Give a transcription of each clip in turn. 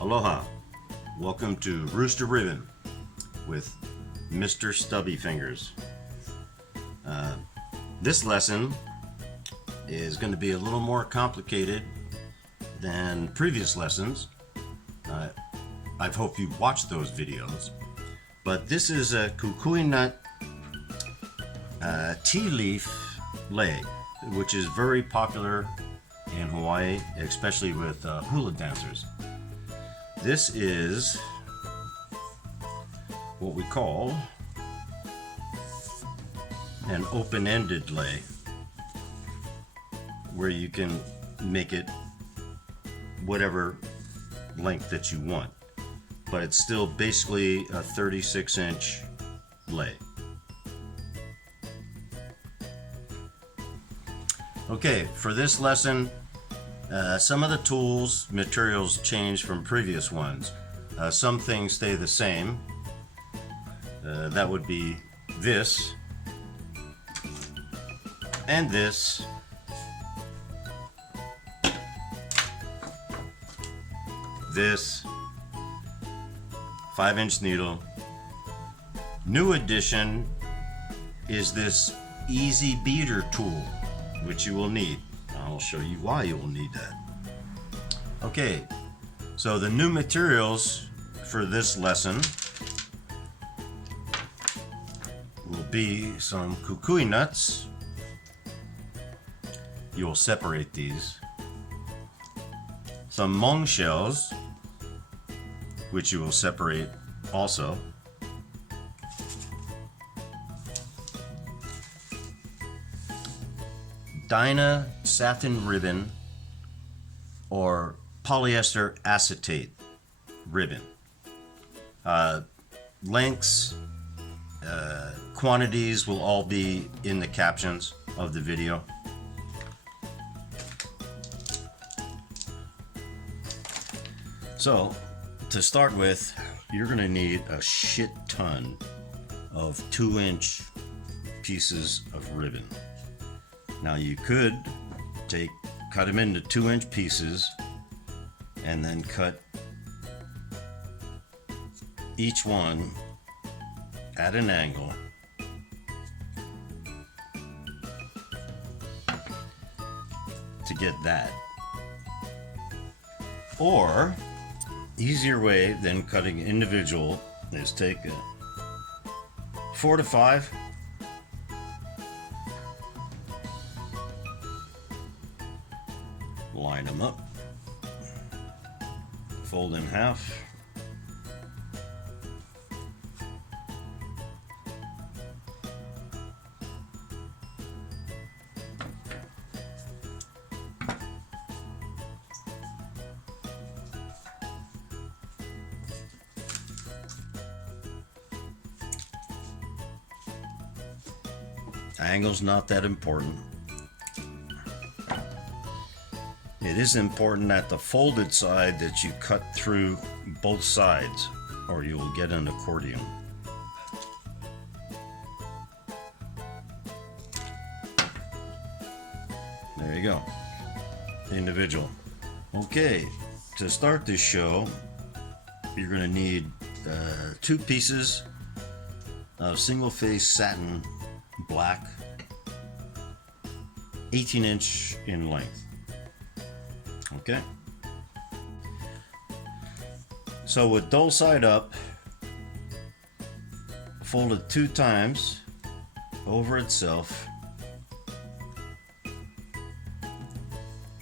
Aloha, welcome to Rooster Ribbon with Mr. Stubby Fingers. This lesson is going to be a little more complicated than previous lessons. I hope you've watched those videos, but this is a Kukui Nut tea leaf lei, which is very popular in Hawaii, especially with hula dancers. This is what we call an open-ended lei, where you can make it whatever length that you want, but it's still basically a 36-inch lei. Okay, for this lesson, some of the tools, materials change from previous ones. Some things stay the same. That would be this and this. This 5-inch needle. New addition is this easy beader tool, which you will need. I'll show you why you will need that. Okay, so the new materials for this lesson will be some kukui nuts. You will separate these. Some Mongo shells, which you will separate also. Dyna satin ribbon or polyester acetate ribbon. Lengths, quantities will all be in the captions of the video. So, to start with, you're going to need a shit ton of 2-inch pieces of ribbon. Now you could cut them into 2-inch pieces and then cut each one at an angle to get that. Or, easier way than cutting individual is take a 4 to 5 line them up, fold in half, angle's not that important. It is important at the folded side that you cut through both sides, or you will get an accordion. There you go. Individual. Okay, to start this show, you're going to need 2 pieces of single-face satin black, 18-inch in length. Okay, so with dull side up, fold it 2 times over itself,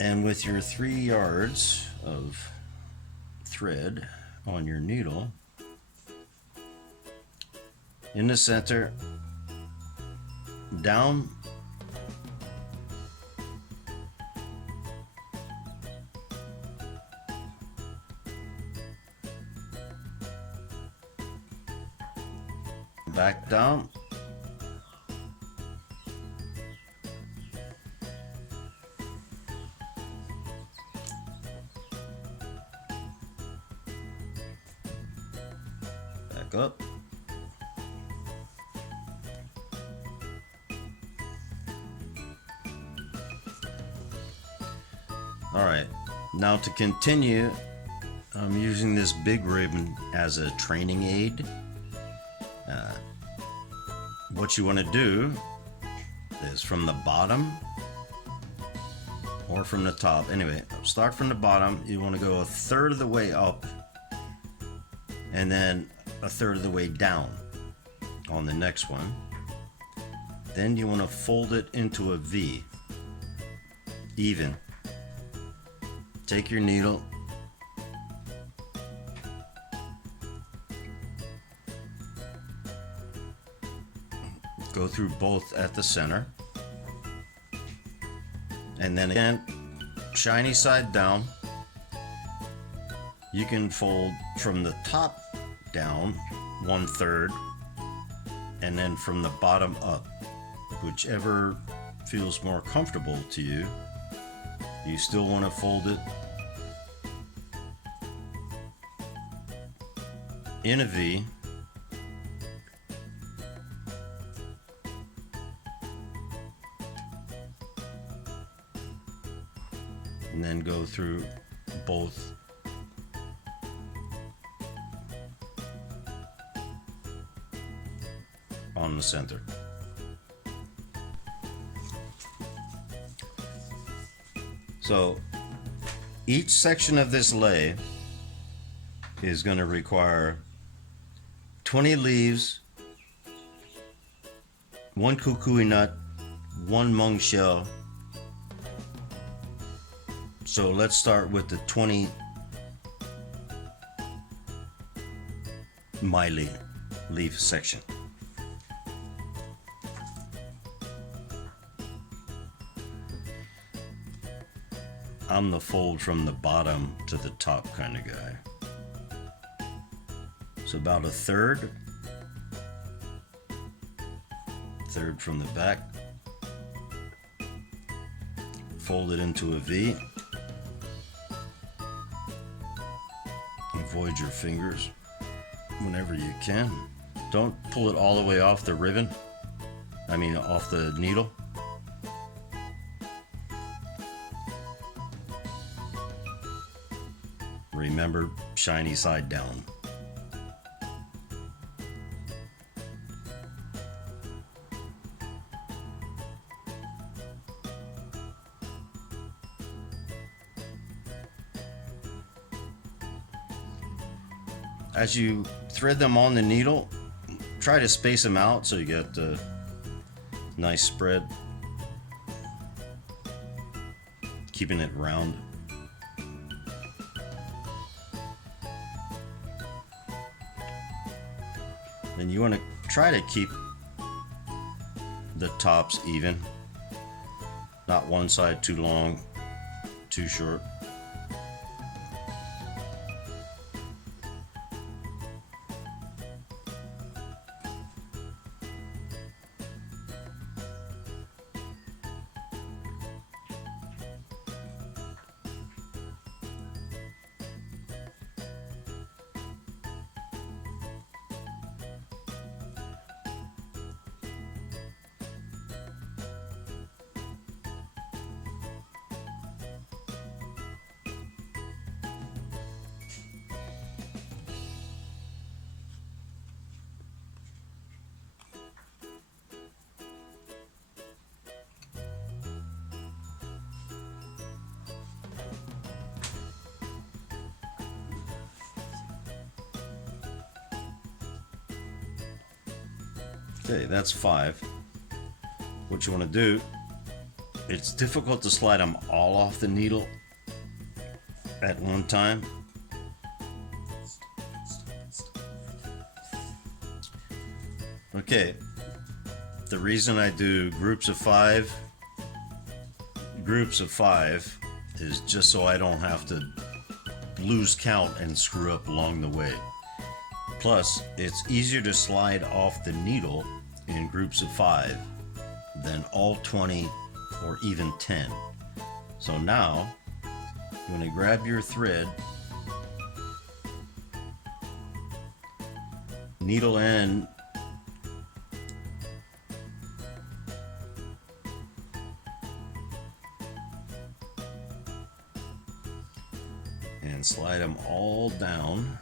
and with your 3 yards of thread on your needle in the center, down, back down, back up, all right. Now to continue I'm using this big ribbon as a training aid. What you want to do is from the bottom or from the top. Anyway, start from the bottom. You want to go a third of the way up and then a third of the way down on the next one. Then you want to fold it into a V, even. Take your needle, go through both at the center, and then again, shiny side down. You can fold from the top down 1/3, and then from the bottom up, whichever feels more comfortable to you. You still want to fold it in a V. And then go through both on the center. So each section of this lei is going to require 20 leaves, 1 kukui nut, 1 mung shell. So let's start with the 20 maili leaf section. I'm the fold from the bottom to the top kind of guy. So about a third from the back, fold it into a V. Avoid your fingers whenever you can. Don't pull it all the way off the ribbon, off the needle. Remember, shiny side down. As you thread them on the needle, try to space them out so you get a nice spread, keeping it round. And you want to try to keep the tops even, not one side too long, too short. Okay, that's 5. What you want to do, it's difficult to slide them all off the needle at one time. Okay, the reason I do groups of five is just so I don't have to lose count and screw up along the way. Plus, it's easier to slide off the needle in groups of 5 than all 20 or even 10. So now, you want to grab your thread, needle end and slide them all down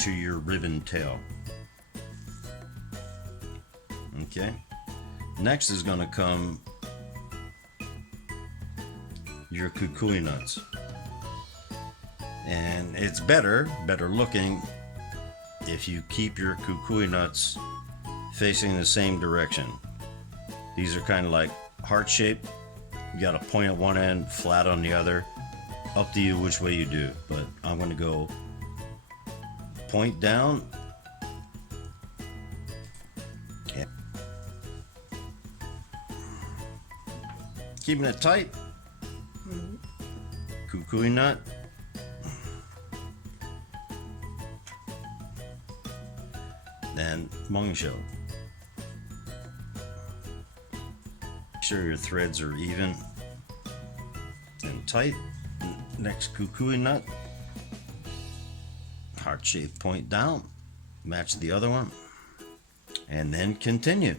to your ribbon tail. Okay, next is going to come your kukui nuts, and it's better looking if you keep your kukui nuts facing the same direction. These are kind of like heart shaped. You got a point at one end, flat on the other. Up to you which way you do, but I'm going to go point down. Yeah. Keeping it tight. Kukui nut. Then Mongo. Make sure your threads are even and tight. Next kukui nut. Heart-shaped point down. Match the other one. And then continue.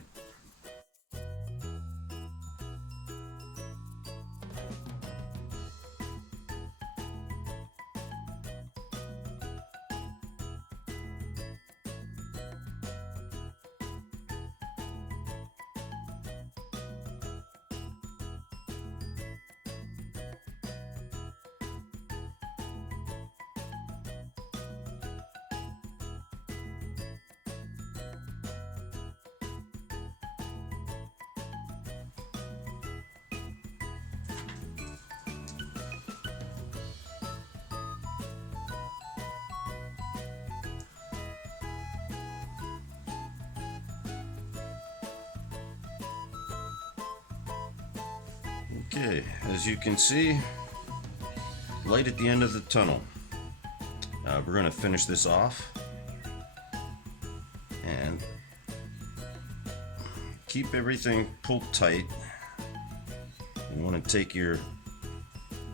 Okay, as you can see, light at the end of the tunnel. We're going to finish this off and keep everything pulled tight. You want to take your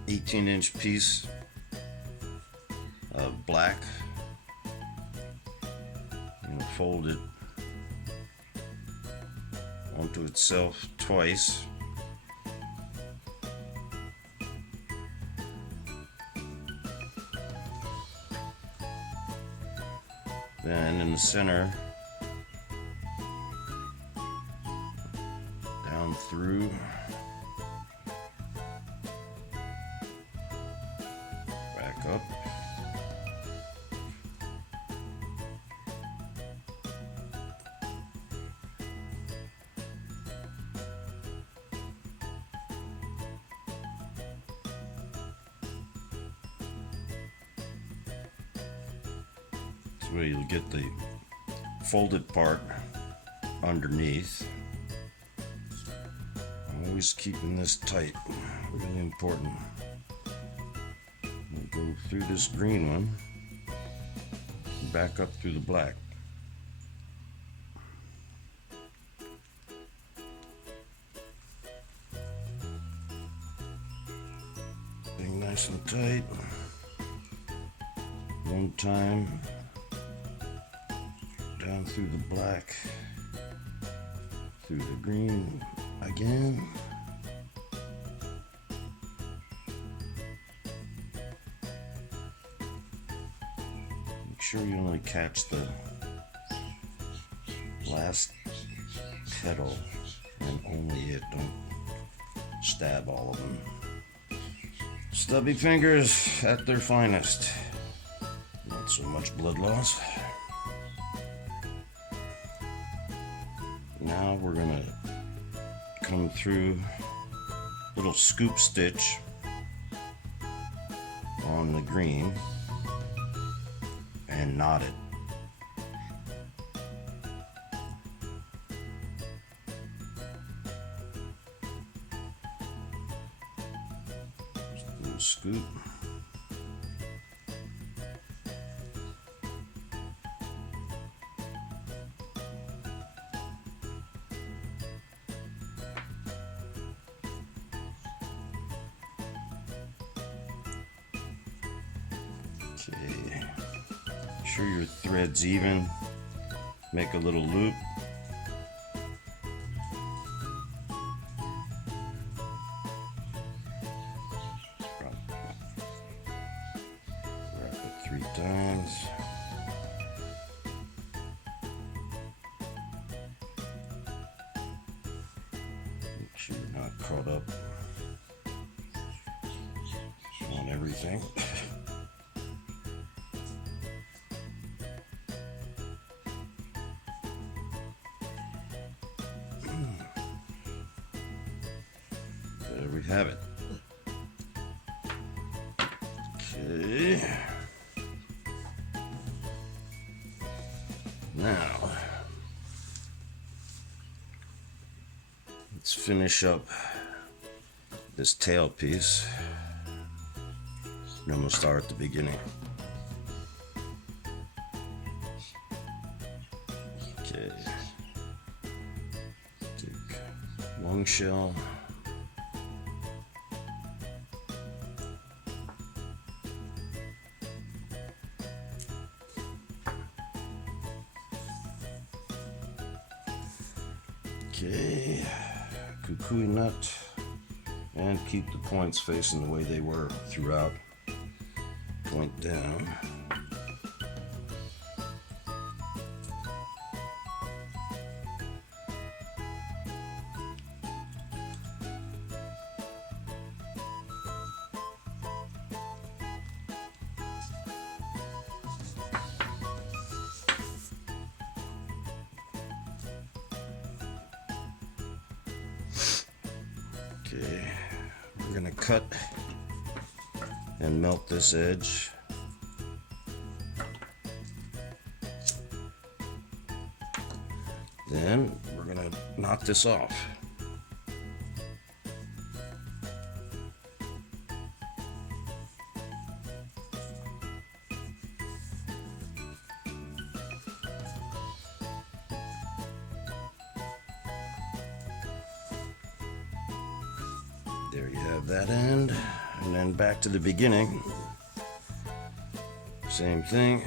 18-inch piece of black and fold it onto itself twice. Then in the center, down through, back up, where you'll get the folded part underneath. Always keeping this tight, really important. We'll go through this green one, back up through the black. Being nice and tight. One time. Down through the black, through the green again. Make sure you only catch the last petal and only it. Don't stab all of them. Stubby fingers at their finest. Not so much blood loss. Now we're gonna come through little scoop stitch on the green and knot it. Just a little scoop. Okay, sure your thread's even, make a little loop. times. Make sure you're not caught up on everything. There we have it. Okay. Now, let's finish up this tail piece. Then we'll start at the beginning. Okay. Take one shell. Okay, kukui nut, and keep the points facing the way they were throughout. Point down. Okay, we're gonna cut and melt this edge. Then we're gonna knock this off. There you have that end, and then back to the beginning. Same thing.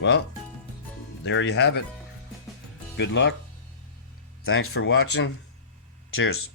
Well, there you have it. Good luck. Thanks for watching. Cheers.